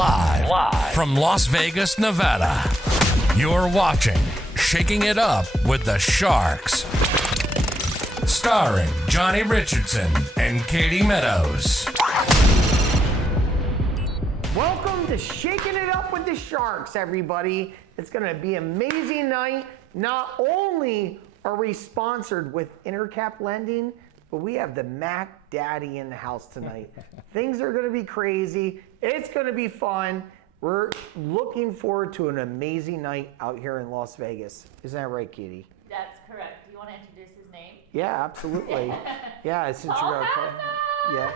Live from Las Vegas, Nevada. You're watching Shaking It Up with the Sharks. Starring Johnny Richardson and Katie Meadows. Welcome to Shaking It Up with the Sharks, everybody. It's going to be an amazing night. Not only are we sponsored with Intercap Lending, but we have the Mac Daddy in the house tonight. Things are going to be crazy. It's going to be fun. We're looking forward to an amazing night out here in Las Vegas. Isn't that right, Katie? That's correct. Do you want to introduce his name? Yeah, absolutely. Yeah, since Paul you're Hasna! yeah.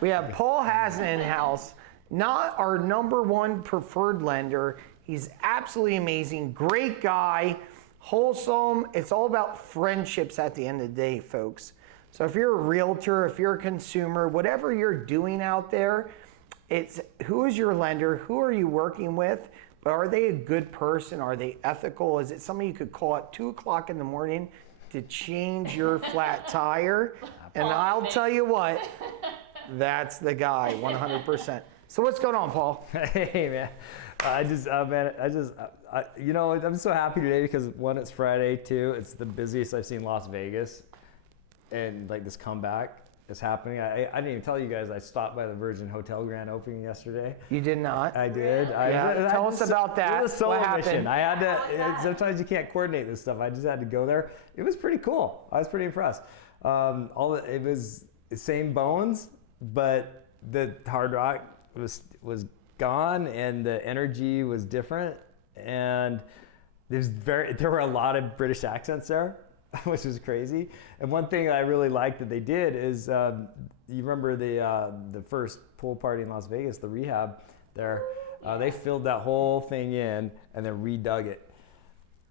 We have Paul Hasna in house, not our number one preferred lender. He's absolutely amazing, great guy, wholesome. It's all about friendships at the end of the day, folks. So if you're a realtor, if you're a consumer, whatever you're doing out there, it's who is your lender, who are you working with, but are they a good person, are they ethical? Is it somebody you could call at 2 o'clock in the morning to change your flat tire? And I'll tell you what, that's the guy, 100%. So what's going on, Paul? Hey man, I'm so happy today because one, it's Friday, two, it's the busiest I've seen Las Vegas, and like this comeback is happening. I didn't even tell you guys I stopped by the Virgin Hotel grand opening yesterday. You did not? I did. Yeah. Tell us about that. It was a solo what happened? mission. I had to. Sometimes you can't coordinate this stuff. I just had to go there. It was pretty cool. I was pretty impressed. It was the same bones, but the Hard Rock was gone, and the energy was different, and there were a lot of British accents there, which was crazy. And one thing I really liked that they did is, you remember the first pool party in Las Vegas, the rehab there, they filled that whole thing in and then redug it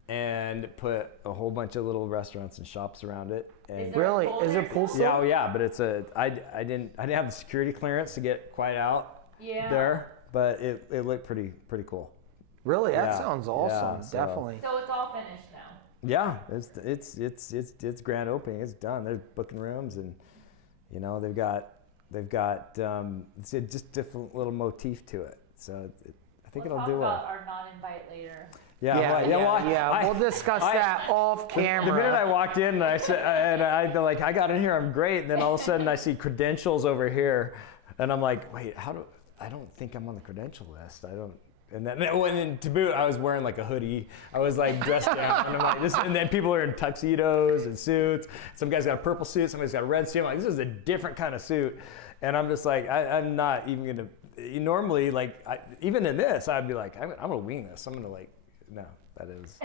and put a whole bunch of little restaurants and shops around it. And Really? Is it pool yeah, yeah, but it's I didn't have the security clearance to get quite out there, but it looked pretty cool. Really? That sounds awesome. Yeah, Definitely. So it's all finished now. Yeah, it's grand opening. It's done. They're booking rooms, and they've got it's a just different little motif to it. So I think it'll do well. We'll talk about our non-invite later. We'll discuss that off camera. The minute I walked in, I said, I got in here, I'm great, and then all of a sudden I see credentials over here, and I'm like, wait, I don't think I'm on the credential list. I don't. And then to boot, I was wearing like a hoodie. I was like dressed down, and I'm like, and then people are in tuxedos and suits. Some guy's got a purple suit, somebody's got a red suit. I'm like, this is a different kind of suit, and I'm just like, I'm not even gonna. Normally, even in this, I'd be like, I'm gonna wing this. I'm gonna no, that is.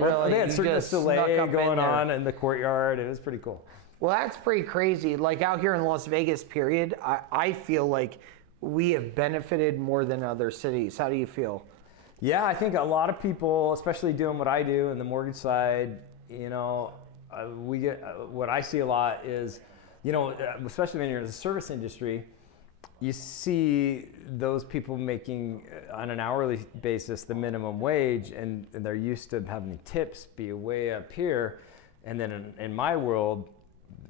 Really? They had You Cirque du just snuck Soleil up going in there. on in the courtyard. It was pretty cool. Well, that's pretty crazy. Like out here in Las Vegas, period, I feel like we have benefited more than other cities. How do you feel? Yeah, I think a lot of people, especially doing what I do in the mortgage side, we get what I see a lot is, especially when you're in the service industry, you see those people making on an hourly basis the minimum wage, and they're used to having tips be way up here. And then in my world,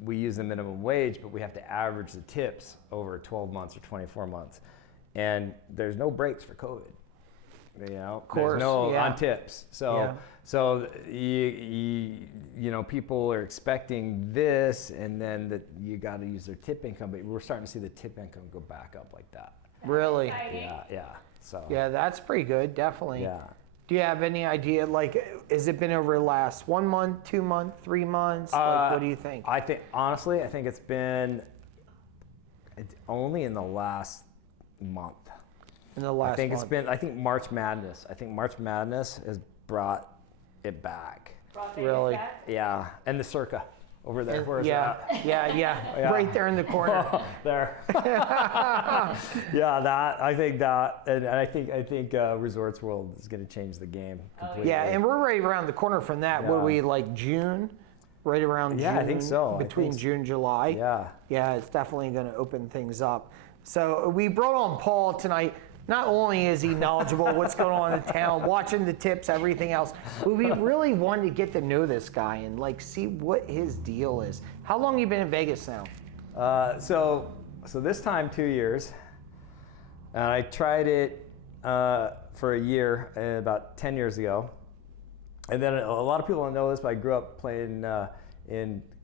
we use the minimum wage, but we have to average the tips over 12 months or 24 months. And there's no breaks for COVID. Of course, there's no on tips. So people are expecting this, and then that you got to use their tip income, but we're starting to see the tip income go back up like that. Really? Yeah. So Yeah, that's pretty good, definitely. yeah. Do you have any idea, has it been over the last 1 month, 2 months, 3 months? What do you think? I think it's been only in the last month. In the last month? I think March Madness. I think March Madness has brought it back. Really? Back? Yeah, and the Circa over there. Where is yeah, that? yeah, right there in the corner. There. Yeah, I think that, and I think Resorts World is going to change the game completely. Yeah, and we're right around the corner from that. Yeah. Were we June? Right around June? Yeah, I think so. Between June and July. Yeah. Yeah, it's definitely going to open things up. So we brought on Paul tonight. Not only is he knowledgeable what's going on in town, watching the tips, everything else, but we really wanted to get to know this guy and see what his deal is. How long have you been in Vegas now? So this time 2 years. And I tried it for a year about 10 years ago. And then a lot of people don't know this, but I grew up playing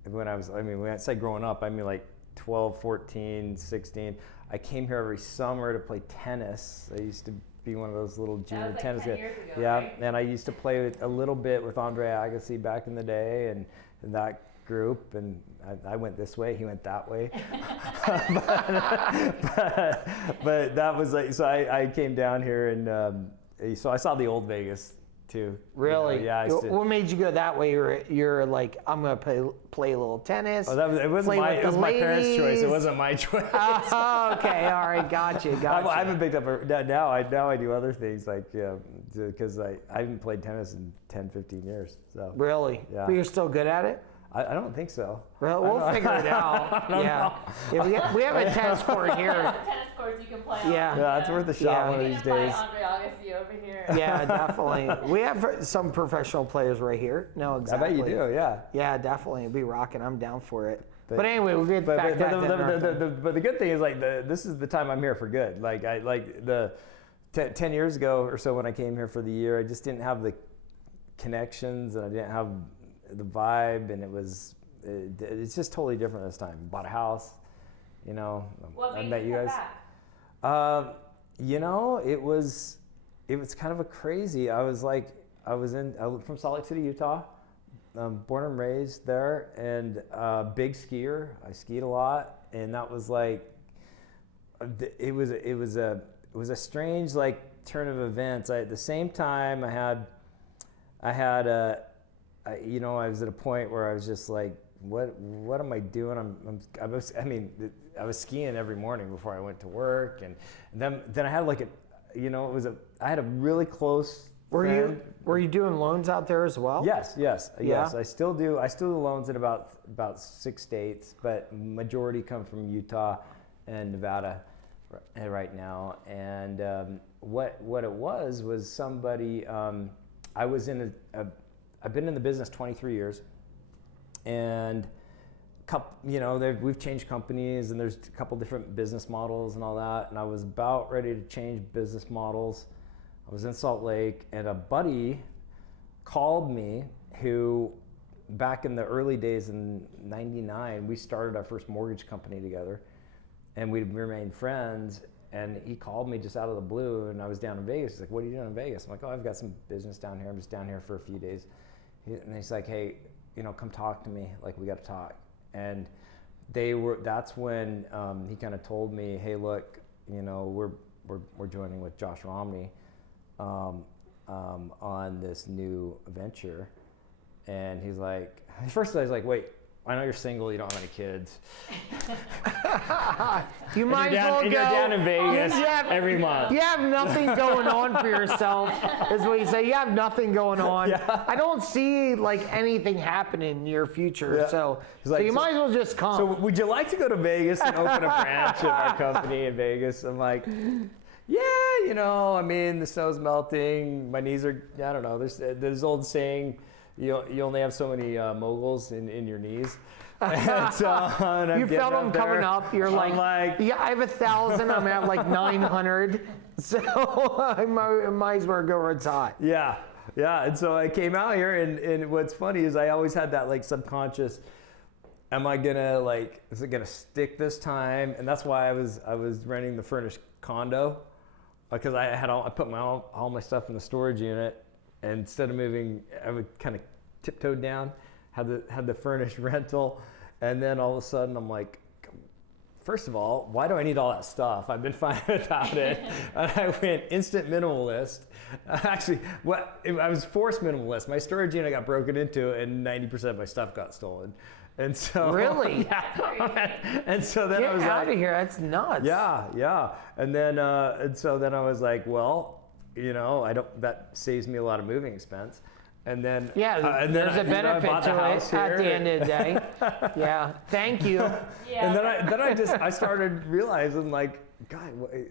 when I say growing up, I mean like 12, 14, 16. I came here every summer to play tennis. I used to be one of those little junior That was like tennis 10 guys. years ago, Yeah, right? and I used to play a little bit with Andre Agassi back in the day, and that group, and I went this way, he went that way. but that was like, so I came down here, and so I saw the old Vegas too. Really? You know, yeah. I used to, What made you go that way? You're like, I'm gonna play a little tennis. oh, it wasn't play with the my parents' choice. It ladies. wasn't my choice. Oh, okay, all right, gotcha. I haven't picked up now I do other things like because I haven't played tennis in 10, 15 years. So Really? Yeah. But you're still good at it? I don't think so. Well, we'll figure it out. Yeah. We have a tennis court here. Tennis courts you can play on. Yeah. Yeah, it's worth a shot Yeah. one of You these can play days. Andre Agassi over here. Yeah, definitely. We have some professional players right here. No, I exactly. bet you do, yeah. Yeah, definitely. It'd be rocking. I'm down for it. But- But anyway, we'll get back to that. But the good thing is this is the time I'm here for good. Like 10 years ago or so when I came here for the year, I just didn't have the connections and I didn't have the vibe, and it's just totally different this time. Bought a house, you know. What I made met you you come guys. back? You know, it was kind of a crazy. I'm from Salt Lake City, Utah. Born and raised there, and big skier. I skied a lot, and that was like, it was a strange like turn of events. At the same time, I was at a point where I was just like, what am I doing? I was skiing every morning before I went to work, and then I had like I had a really close friend. Were you doing loans out there as well? Yes. Yeah? I still do loans in about 6 states, but majority come from Utah and Nevada right now. And what it was somebody. I've been in the business 23 years, and we've changed companies, and there's a couple different business models and all that. And I was about ready to change business models. I was in Salt Lake, and a buddy called me who, back in the early days in '99, we started our first mortgage company together, and we remained friends. And he called me just out of the blue, and I was down in Vegas. He's like, "What are you doing in Vegas?" I'm like, "Oh, I've got some business down here. I'm just down here for a few days." And he's like, "Hey, come talk to me. Like, we got to talk." And that's when he kind of told me, "Hey, look, we're joining with Josh Romney on this new venture." And he's like, first I was like, "Wait, I know you're single, you don't have any kids. You might as well go. You're down in Vegas Yeah. every month." You have nothing going on for yourself, is what you say. You have nothing going on. Yeah. I don't see like anything happening in your future, Yeah. so He's like, you might as well just come. So would you like to go to Vegas and open a branch of our company in Vegas? I'm like, yeah, the snow's melting. My knees are, I don't know. There's old saying, you only have so many moguls in your knees. And so, and you felt them coming up. You're like, yeah, I have 1,000. I'm at like 900. So I might as well go where it's hot. Yeah. And so I came out here, and what's funny is I always had that like subconscious, am I gonna is it gonna stick this time? And that's why I was renting the furnished condo, because I put all my stuff in the storage unit, and instead of moving, I would kind of tiptoe down, had the furnished rental, and then all of a sudden I'm like, first of all, why do I need all that stuff? I've been fine without it. And I went instant minimalist. Actually, I was forced minimalist. My storage unit got broken into, and 90% of my stuff got stolen. And so Really? Yeah. And so then Get I was out like, of here. That's nuts. yeah. And then so then I was like, well, that saves me a lot of moving expense. And then there's a benefit to it at the end of the day. Yeah, thank you. Yeah. And then I started realizing, like, God,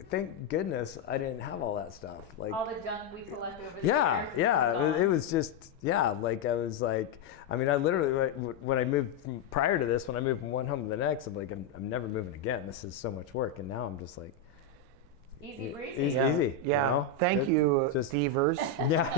thank goodness I didn't have all that stuff. Like all the junk we collect over the yeah, years. it was just like I was like, I literally when I moved prior to this, when I moved from one home to the next, I'm like, I'm never moving again. This is so much work. And now I'm just like, Easy breezy. Easy. Yeah. Easy. Yeah. You know? Thank you, just- Stevers. Yeah.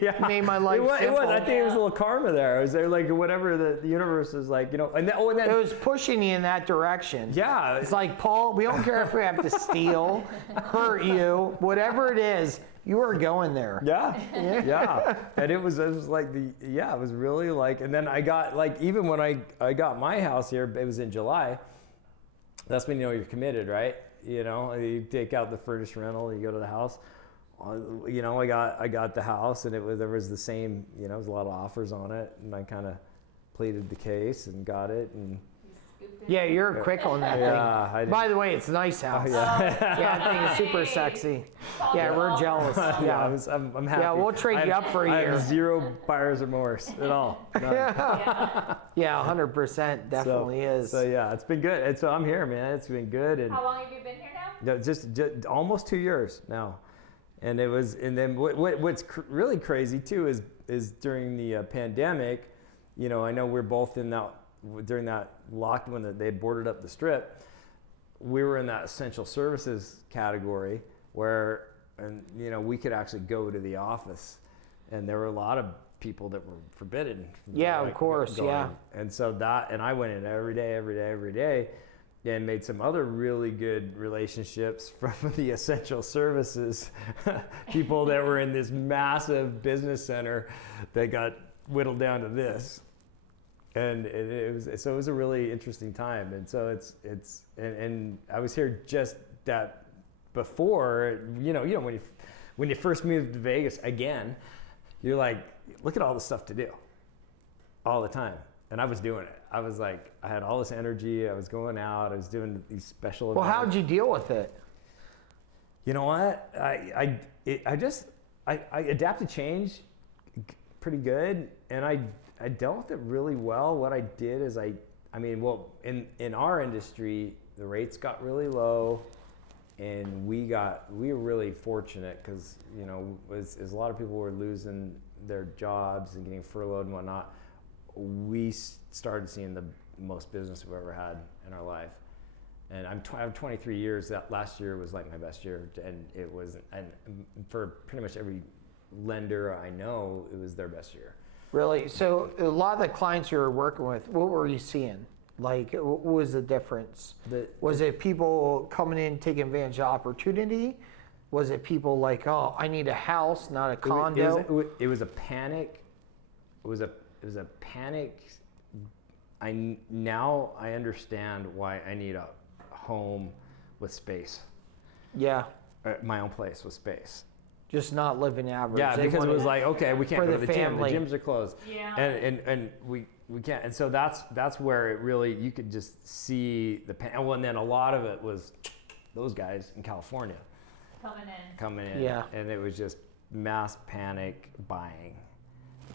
Yeah. Made my life It was. simple. I think it was a little karma there. It was there like whatever the universe is like, you know. And then It was pushing you in that direction. yeah. It's like, Paul, we don't care if we have to steal, hurt you, whatever it is, you are going there. Yeah, yeah, and it was like it was really like, and then I got like, even when I got my house here, it was in July. That's when you know you're committed, right? You know, you take out the furnished rental, you go to the house. You know, I got the house, and there was the same, you know, there was a lot of offers on it, and I kind of pleaded the case and got it, and Yeah, you're quick on that Yeah, I thing. didn't- By the way, it's a nice house. yeah. Yeah, that thing is super sexy. Yeah, we're jealous. Yeah, Yeah. I'm happy. Yeah, we'll trade you up for a I year. have zero buyer's remorse at all. None. Yeah, 100% definitely is. So yeah, it's been good. And so I'm here, man. It's been good, and How long have you been here now? no, just almost 2 years now. And it was, and then what's really crazy too is during the pandemic, you know, I know we're both in that during that lockdown when they boarded up the strip. We were in that essential services category where, and you know, we could actually go to the office, and there were a lot of people that were forbidden. From, Yeah, of course, going. yeah. And so and I went in every day, and made some other really good relationships from the essential services people that were in this massive business center that got whittled down to this. And it was a really interesting time. And so and I was here just that before, you know, when you first moved to Vegas again, you're like, look at all the stuff to do all the time. And I was doing it. I was like, I had all this energy. I was going out. I was doing these special events. Well, how'd you deal with it? You know what? I adapted change pretty good, and I dealt with it really well. What I did is in our industry, the rates got really low, and we were really fortunate because, you know, as a lot of people were losing their jobs and getting furloughed and whatnot, we started seeing the most business we've ever had in our life. And I have 23 years. That last year was like my best year, and for pretty much every lender I know, it was their best year. Really? So a lot of the clients you were working with, what were you seeing? Like, what was the difference? Was it people coming in taking advantage of opportunity? Was it people like, oh, I need a house, not a condo? It was a panic. It was a panic. Now I understand why I need a home with space. Yeah. My own place with space. Just not living average. Yeah, They because it wanted- was like, okay, we can't for go to the the gym. The family. gyms are closed. Yeah. And we can't. And so that's where it really, you could just see well, and then a lot of it was those guys in California coming in. Yeah. And it was just mass panic buying.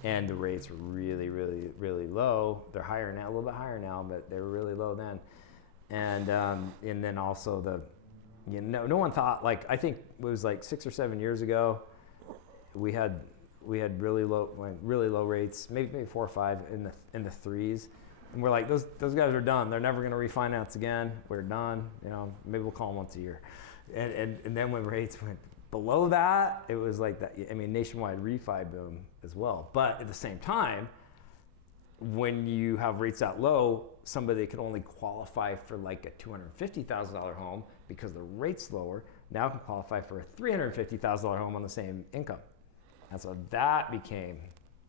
And the rates were really, really, really low. They're higher now, a little bit higher now, but they were really low then. And then also no one thought, like, I think it was like 6 or 7 years ago, we had really low rates, maybe 4 or 5 in the threes, and we're like, those guys are done. They're never going to refinance again. We're done. You know, maybe we'll call them once a year. And then when rates went below that, it was like that. I mean, nationwide refi boom as well. But at the same time, when you have rates that low, somebody could only qualify for like a $250,000 home because the rate's lower, now can qualify for a $350,000 home on the same income. And so that became,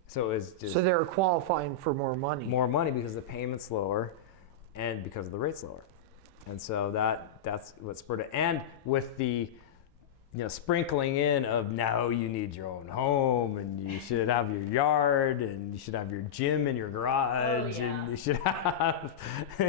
so it was just So they were qualifying for more money. more money because the payment's lower and because the rate's lower. And so that's what spurred it. And with the, you know, sprinkling in of now you need your own home, and you should have your yard, and you should have your gym in your garage, and you should have,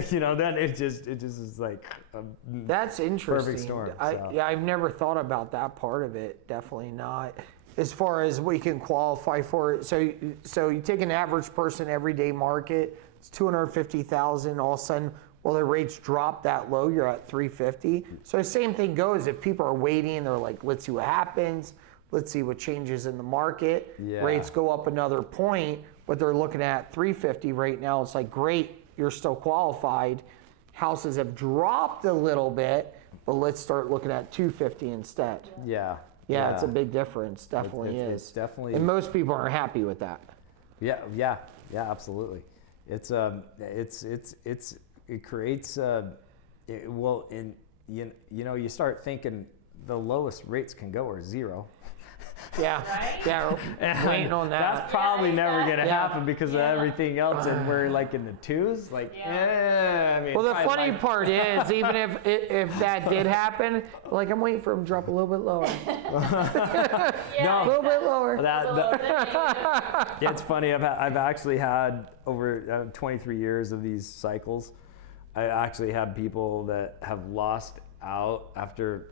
you know, then it just is like a That's interesting. perfect storm. Yeah, I've never thought about that part of it. Definitely not. As far as we can qualify for it. So you take an average person everyday market, it's 250,000. All of a sudden, well, the rates drop that low, you're at 350. So the same thing goes if people are waiting, they're like, let's see what happens. Let's see what changes in the market. Yeah. Rates go up another point, but they're looking at 350 right now. It's like, great, you're still qualified. Houses have dropped a little bit, but let's start looking at 250 instead. Yeah. Yeah, it's a big difference. Definitely is. It's definitely. And most people aren't happy with that. Yeah, absolutely. It creates you start thinking the lowest rates can go are 0. Yeah, Right? yeah, waiting on that. That's probably never gonna Yeah. happen because of everything else, and we're like in the 2s. Like, I mean. Well, the I funny like- part is, even if that did happen, like I'm waiting for him to drop a little bit lower, Yeah, a little bit lower. Yeah, it's funny. I've actually had over 23 years of these cycles. I actually have people that have lost out after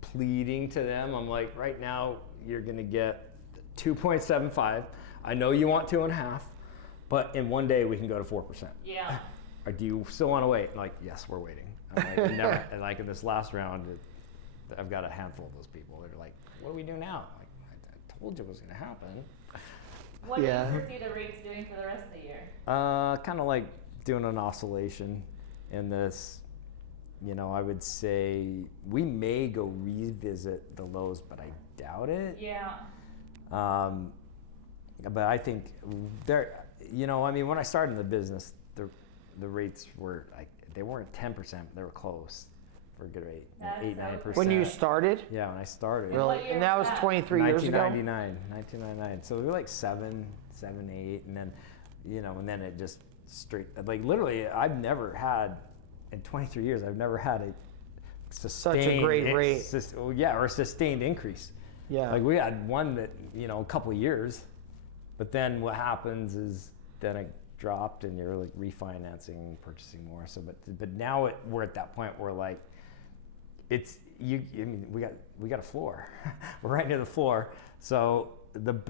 pleading to them. I'm like, right now you're gonna get 2.75. I know you want 2.5, but in one day we can go to 4%. Yeah. Or do you still want to wait? I'm like, yes, we're waiting. I'm like, and like in this last round, I've got a handful of those people that are like, what do we do now? I'm like, I told you it was gonna happen. What do Yeah. you foresee the rates doing for the rest of the year? Kind of like doing an oscillation in this. I would say we may go revisit the lows, but I doubt it. Yeah. But I think when I started in the business, the rates were they weren't 10%, but they were close for a good rate, That's 8-9%. When you started, Yeah, when I started. Really? really, What year and that was was that? 23 years ago. 1999. So we were like 7, 8, and then, and then it just straight, like literally, I've never had, in 23 years, I've never had a sustained, Such a great rate. or a sustained increase. Yeah. Like we had one that, a couple of years, but then what happens is then it dropped and you're like refinancing, purchasing more. So, but now we're at that point where like, we got a floor. We're right near the floor. So get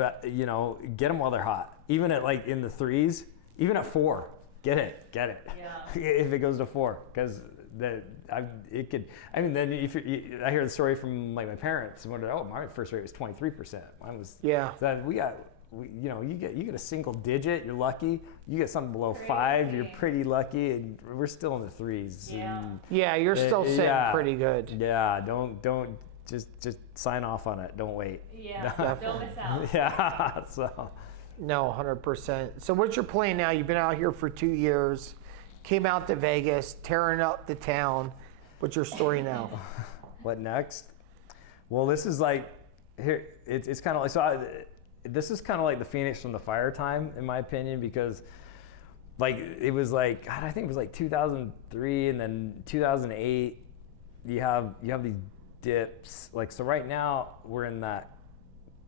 them while they're hot. Even at like in the 3s, even at 4, get it. Yeah. If it goes to 4, because then if I hear the story from like my parents, and my first rate was 23%. Mine was you get a single digit, you're lucky. You get something below 5, you're pretty lucky, and we're still in the 3s. Yeah. Yeah, you're still sitting pretty good. Yeah, don't just sign off on it. Don't wait. Yeah. Don't miss out. Yeah. So. No, 100%. So what's your plan now? You've been out here for 2 years, came out to Vegas, tearing up the town. What's your story now? What next? Well, this is like here. It's kind of like this is kind of like the Phoenix from the fire time, in my opinion, because like it was like God, I think it was like 2003 and then 2008. You have these dips. Like so, right now we're in that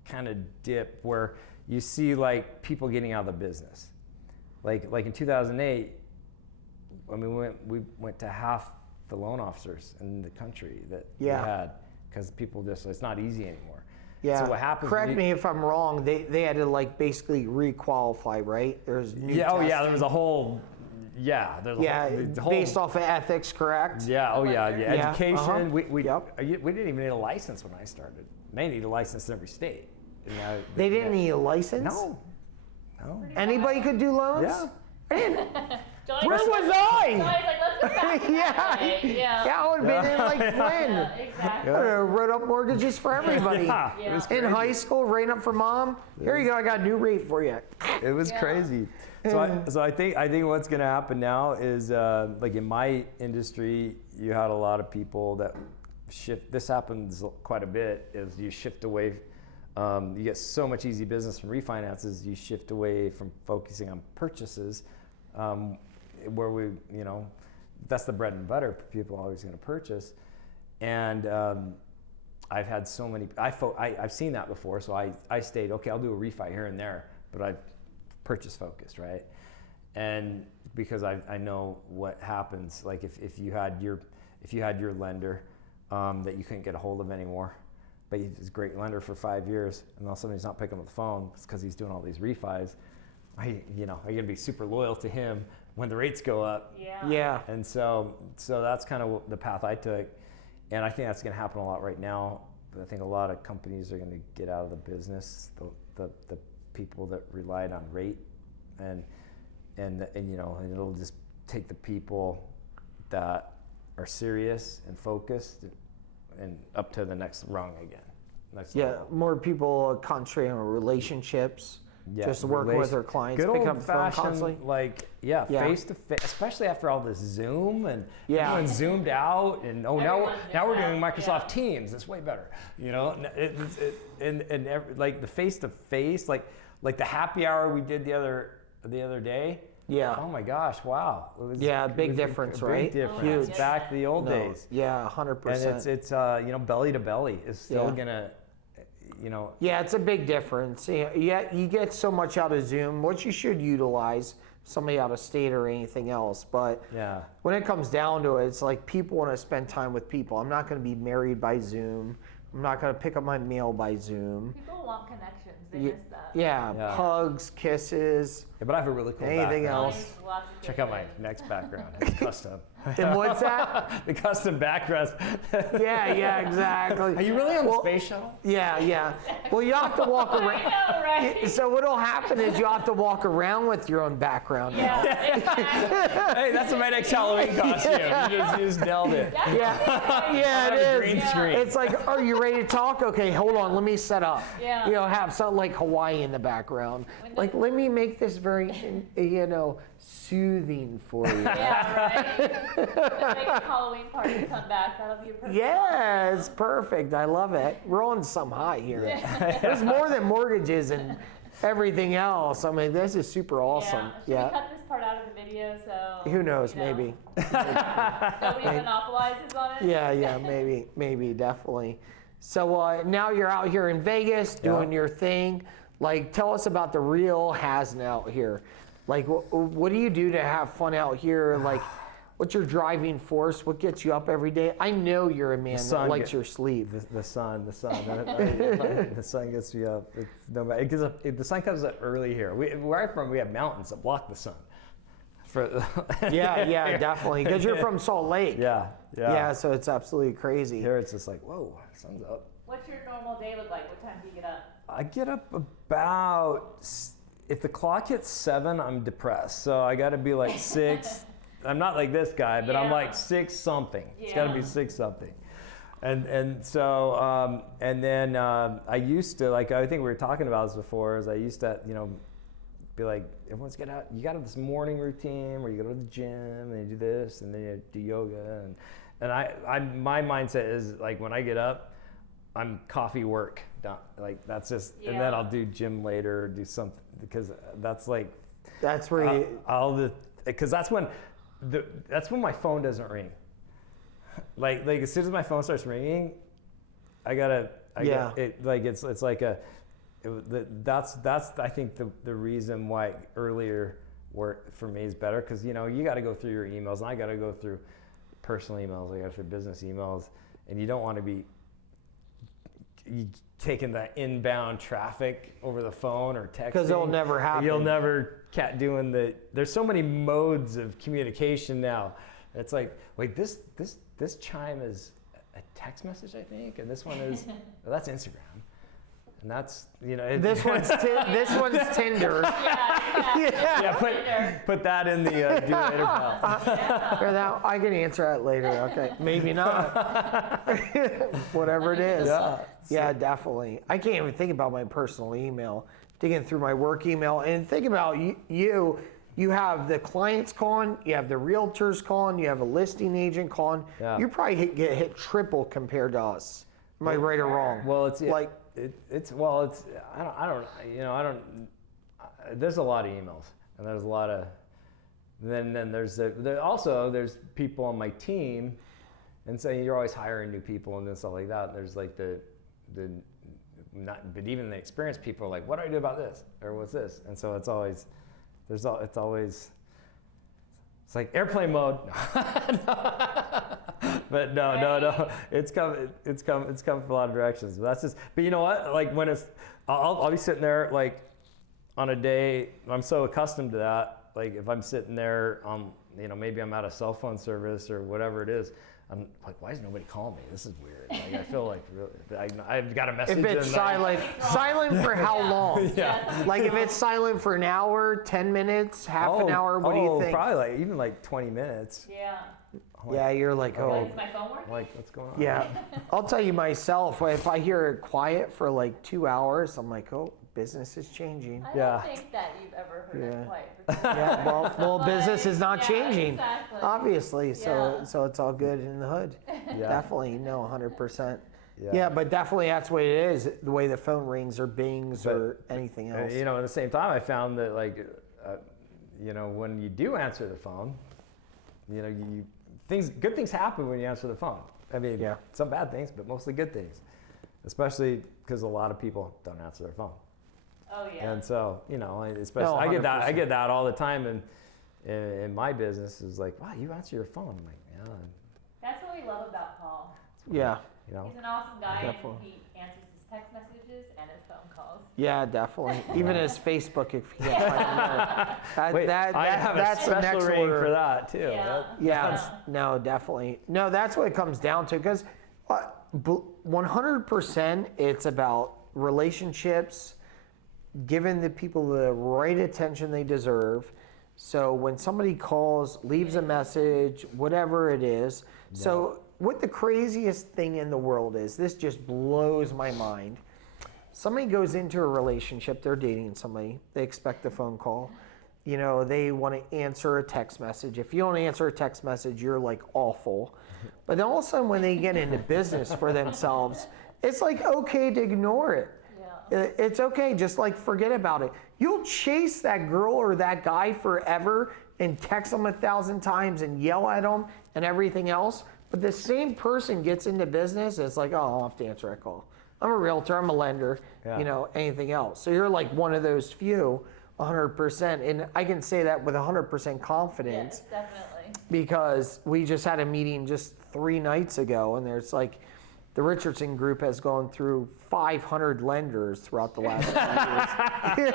kind of dip where you see like people getting out of the business. Like in 2008, I mean we went to half the loan officers in the country that we had, because people it's not easy anymore. Yeah. So what happens? Correct me if I'm wrong. They had to like basically requalify, right? There's new testing. There was a whole. Yeah. There's a whole, based off of ethics, correct? Yeah. Oh yeah. Yeah, Education. uh-huh. We didn't even need a license when I started. They need a license in every state. They didn't need a license? No. Anybody could do loans? Yeah. I didn't. Johnny's Where like, was I? Johnny's like, let's go back to that day. Yeah. Yeah, I would have been in like Flynn. Yeah, exactly. I would have wrote up mortgages for everybody. Yeah. Yeah. It was In crazy. high school, right up for mom. Here you go, I got a new rate for you. It was Yeah. crazy. So I think what's going to happen now is like in my industry, you had a lot of people that shift. This happens quite a bit. Is you shift away. You get so much easy business from refinances. You shift away from focusing on purchases, where that's the bread and butter. People are always going to purchase, and I've had so many. I've seen that before, so I stayed. Okay, I'll do a refi here and there, but I purchase focused, right? And because I know what happens, like if you had your lender that you couldn't get a hold of anymore, but he's a great lender for 5 years, and now somebody's not picking up the phone because he's doing all these refis. Are you gonna be super loyal to him when the rates go up? Yeah. Yeah. And so that's kind of the path I took, and I think that's going to happen a lot right now. But I think a lot of companies are going to get out of the business. The people that relied on rate, and it'll just take the people that are serious and focused and up to the next rung again. Next Yeah, level. more people concentrate on relationships, Yeah, just working with their clients, good picking up the phone old-fashioned, constantly. like, Yeah. face to face, especially after all this Zoom and Yeah. everyone's zoomed out, and now Everyone's we're zoomed doing out, Microsoft yeah. Teams. It's way better, you know. Like the face to face, like the happy hour we did the other day. Yeah. Oh my gosh! Wow. It was, Yeah, it big was difference, big right? difference. Huge. Back to the old No, days. yeah, 100%. And it's you know, belly to belly is still Yeah. gonna, you know. Yeah, it's a big difference. Yeah, you get so much out of Zoom, which you should utilize, somebody out of state or anything else. But Yeah. when it comes down to it, it's like people want to spend time with people. I'm not going to be married by Zoom. I'm not going to pick up my mail by Zoom. People want connections. They Ye- miss that. Yeah, Yeah. hugs, kisses, Yeah, but I have a really cool anything background. else. Lots of Check good out my things. next background. It's custom. And what's that? The custom background. Yeah, exactly. Are you really on the Well, space shuttle? Yeah. Well, you have to walk I around. know, right? So what'll happen is you have to walk around with your own background now. Yeah, exactly. Hey, that's my next Halloween costume. You just nailed it. Yeah, On a it is. green screen. It's like, are you ready to talk? Okay, hold on, let me set up. Yeah. You know, have something like Hawaii in the background. Like, let me make this very, you know, soothing for you. Yeah, right. Make Halloween parties come back. That'll be a perfect. Yeah, it's perfect. I love it. We're on some high here. There's more than mortgages and everything else. I mean, this is super awesome. Should we cut this part out of the video so? Who knows? you know, Maybe. Nobody monopolizes on it. Yeah, maybe, definitely. So now you're out here in Vegas doing your thing. Like, tell us about the real Hasna out here. Like, what do you do to have fun out here? Like, what's your driving force? What gets you up every day? I know you're a man that likes your sleep. The sun. The sun gets me up. It's no matter. The sun comes up early here. Where I'm from, we have mountains that block the sun. Yeah, definitely. Because you're from Salt Lake. Yeah. So it's absolutely crazy. Here it's just like, whoa, sun's up. What's your normal day look like? What time do you get up? I get up about, if the clock hits 7, I'm depressed. So I got to be like 6. I'm not like this guy, but I'm Yeah. like 6 something. It's got to be Yeah. 6 something. And so, and then I used to, like, I think we were talking about this before, is I used to, you know, be like, everyone's get out, you got to have this morning routine where you go to the gym and you do this and then you do yoga. And I my mindset is like, when I get up, I'm coffee work done. Like, that's just, and then Yeah. I'll do gym later or do something, because that's like, That's where you. because that's when my phone doesn't ring. Like as soon as my phone starts ringing, it's like that's I think the reason why earlier work for me is better, because you know you got to go through your emails and I got to go through personal emails, I got to go through business emails, and you don't want to be taking that inbound traffic over the phone or texting, Because it'll never happen. You'll never doing there's so many modes of communication now. It's like, wait, this chime is a text message, I think, and this one is that's Instagram, and that's, you know, This one's Tinder. yeah. Put that in the do later pal. Or that, I can answer that later. Okay, maybe not. Whatever it is. Yeah, definitely. I can't even think about my personal email. Digging through my work email and think about you. You have the clients calling, you have the realtors calling, you have a listing agent calling. Yeah. You probably get hit triple compared to us. Am I right or wrong? Well, it's like I don't. There's a lot of emails, and there's a lot of. Then there's there's people on my team, and so you're always hiring new people and then stuff like that. And there's like but even the experienced people are like, what do I do about this, or what's this? And so it's always. It's like airplane mode. But no. It's come from a lot of directions. But that's just. But you know what? Like when I'll be sitting there like on a day. I'm so accustomed to that. Like if I'm sitting there, you know, maybe I'm out of cell phone service or whatever it is. I'm like, why is nobody calling me? This is weird. Like I feel like really, I've got a message. if it's silent for how long? Yeah. Like if it's silent for an hour, 10 minutes, half an hour, what do you think? Probably like even like 20 minutes. Yeah. Yeah, you're like, Like, oh. is my phone working? Like, what's going on? Yeah, I'll tell you myself, if I hear it quiet for like 2 hours, I'm like, oh, business is changing. I Yeah. don't think that you've ever heard Yeah. it quiet for 2 Yeah, hours. well, business is not Yeah, changing, exactly. obviously. So, Yeah. so it's all good in the hood. Yeah. Definitely, no, 100%. Yeah. Yeah, but definitely that's the way it is. The way the phone rings or bings But, or anything else. You know, at the same time, I found that like, you know, when you do answer the phone, you know, good things happen when you answer the phone. I mean, Yeah. some bad things, but mostly good things, especially because a lot of people don't answer their phone. Oh, yeah. And so, you know, especially No, I 100%. get that all the time in my business. Is like, wow, you answer your phone. I'm like, yeah, That's what we love about Paul. Yeah, you know. He's an awesome guy, Definitely. and he answers his text messages and his phone calls. yeah, definitely. Even his Facebook, if you can't find it. Wait, I have that's a the special next ring order. for that too. Yeah. That- Yeah, no, definitely. No, that's what it comes down to because 100% it's about relationships, giving the people the right attention they deserve. So when somebody calls, leaves a message, whatever it is. So what the craziest thing in the world is, this just blows my mind. Somebody goes into a relationship, they're dating somebody, they expect a phone call. You know, they want to answer a text message. If you don't answer a text message, you're like awful. But then all of a sudden when they get into business for themselves, it's like okay to ignore it. Yeah. It's okay, just like forget about it. You'll chase that girl or that guy forever and text them 1,000 times and yell at them and everything else. But the same person gets into business, it's like, oh, I'll have to answer that call. I'm a realtor, I'm a lender, Yeah. you know, anything else. So you're like one of those few, 100%. And I can say that with 100% confidence. Yes, definitely. Because we just had a meeting just 3 nights ago, and there's like the Richardson group has gone through 500 lenders throughout the last 2 years.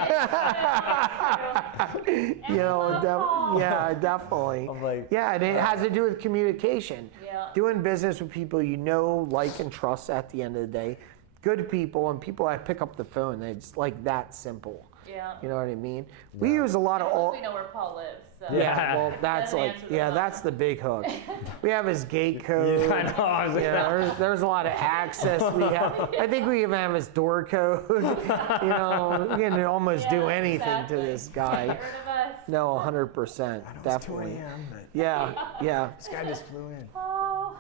You know, yeah, definitely. I'm like, Yeah, and it has to do with communication. Yeah. Doing business with people you know, like, and trust at the end of the day. Good people and people that pick up the phone. It's like that simple. Yeah. You know what I mean? We use a lot of all. We know where Paul lives. So. Yeah, well, that's Doesn't like, answer the yeah, phone. that's the big hook. We have his gate code. Yeah, I know. I was like, There's a lot of access we have. I think we even have his door code. You know, we can almost do Yeah, anything exactly. to this guy. Get rid of us. No, 100%, definitely. but Yeah, yeah. this guy just flew in. Paul.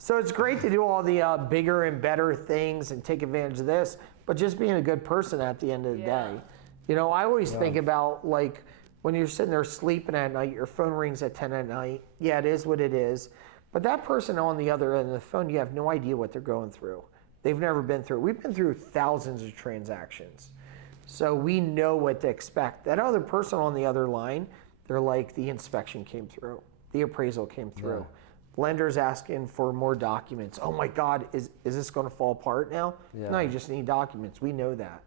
So it's great to do all the bigger and better things and take advantage of this, but just being a good person at the end of the Yeah. day. You know, I always think about like when you're sitting there sleeping at night, your phone rings at 10 at night. Yeah, it is what it is. But that person on the other end of the phone, you have no idea what they're going through. They've never been through. We've been through thousands of transactions. So we know what to expect. That other person on the other line, they're like, the inspection came through. The appraisal came through. Lender's asking for more documents. Oh my God, is this going to fall apart now? Yeah. No, you just need documents. We know that.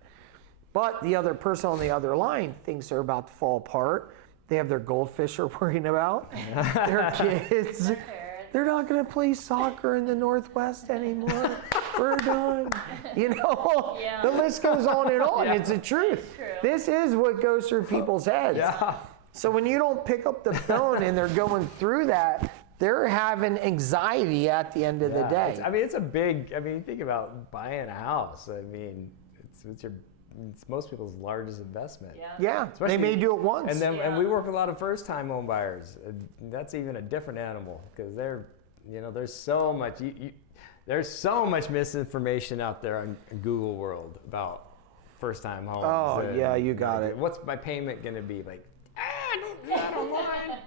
But the other person on the other line thinks they're about to fall apart. They have their goldfish they're worrying about, their kids. Their parents. They're not going to play soccer in the Northwest anymore. We're done. You know, Yeah. the list goes on and on. Yeah. It's the truth. true. This is what goes through people's heads. Yeah. So when you don't pick up the phone and they're going through that, they're having anxiety at the end of the day. It's a big. I mean, you think about buying a house. I mean, it's most people's largest investment. Yeah. Yeah, Especially- they may do it once. And we work with a lot of first-time home buyers. That's even a different animal because there's so much. There's so much misinformation out there on Google World about first-time homes. Oh, and, yeah, you got it. What's my payment going to be? Like, don't do that online.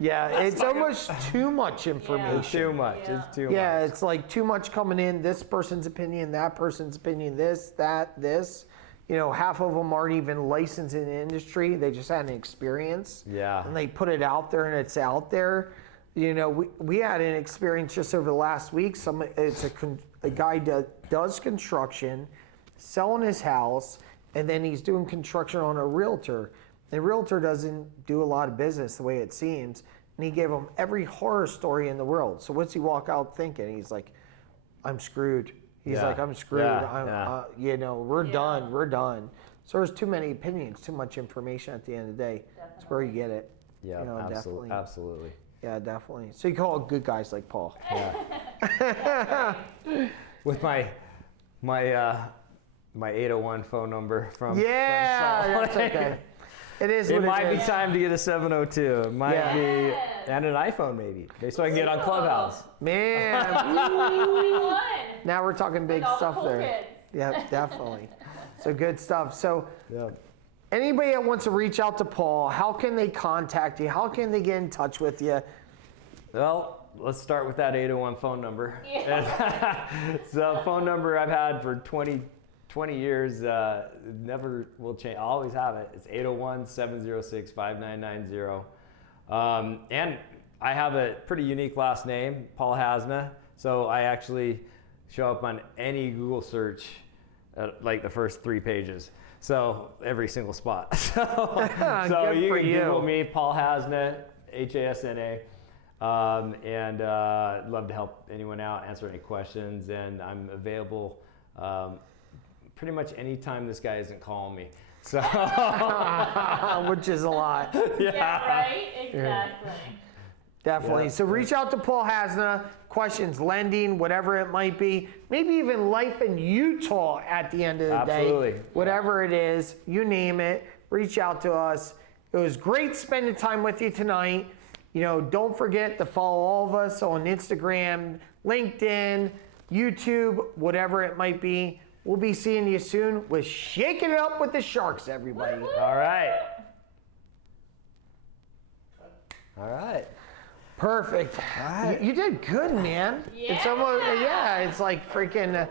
Yeah, it's almost too much It's information. too much. Yeah. It's too Yeah, much. it's like too much coming in. This person's opinion, that person's opinion, this, that, this. You know, half of them aren't even licensed in the industry. They just had an experience. Yeah. And they put it out there and it's out there. You know, we had an experience just over the last week. It's a guy does construction, selling his house, and then he's doing construction on a realtor. The realtor doesn't do a lot of business the way it seems. And he gave him every horror story in the world. So what's he walk out thinking? He's like, I'm screwed. He's Yeah. like, I'm screwed. Yeah. You know, we're Yeah. done. We're done. So there's too many opinions, too much information at the end of the day. That's where you get it. Yeah, You know, absolutely. definitely. Absolutely. Yeah, definitely. So you call it good guys like Paul. With my 801 phone number from Yeah, from Salt that's Lake. okay. It is It what might it be is. time to get a 702. It might Yeah. be, and an iPhone maybe, so I can get on Clubhouse. Man, 21. now we're talking big With all the stuff cool there. kids. Yeah, definitely. So good stuff. So Yeah. anybody that wants to reach out to Paul, how can they contact you? How can they get in touch with you? Well, let's start with that 801 phone number. Yeah. So phone number I've had for 20 years, never will change. I'll always have it. It's 801-706-5990. And I have a pretty unique last name, Paul Hasna. So I actually show up on any Google search at like the first 3 pages. So every single spot. So Good you for can you. Google me, Paul Hasna, Hasna. And love to help anyone out, answer any questions, and I'm available pretty much anytime this guy isn't calling me. So Which is a lot. Yeah, right? Exactly. Definitely. Yeah. So reach out to Paul Hasna, questions, lending, whatever it might be. Maybe even life in Utah at the end of the Absolutely. day. Whatever it is, you name it, reach out to us. It was great spending time with you tonight. You know, don't forget to follow all of us on Instagram, LinkedIn, YouTube, whatever it might be. We'll be seeing you soon with Shaking It Up with the Sharks, everybody. all right. All right. Perfect. right. You did good, man. It's Yeah. almost, yeah, it's like freaking.